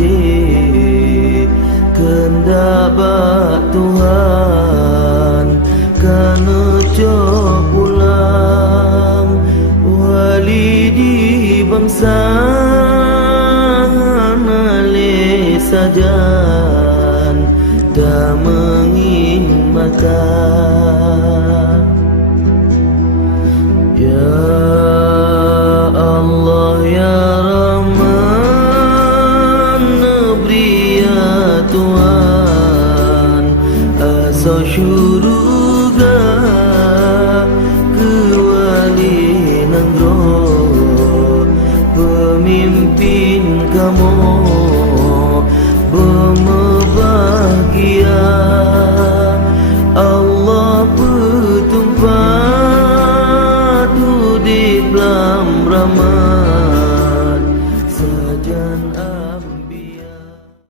hati kendak bak Tuhan kana cok pulang wali di bangsa nale sajan dah mengin mata ya Allah ya Rahman nebri ya Tuhan asa syukur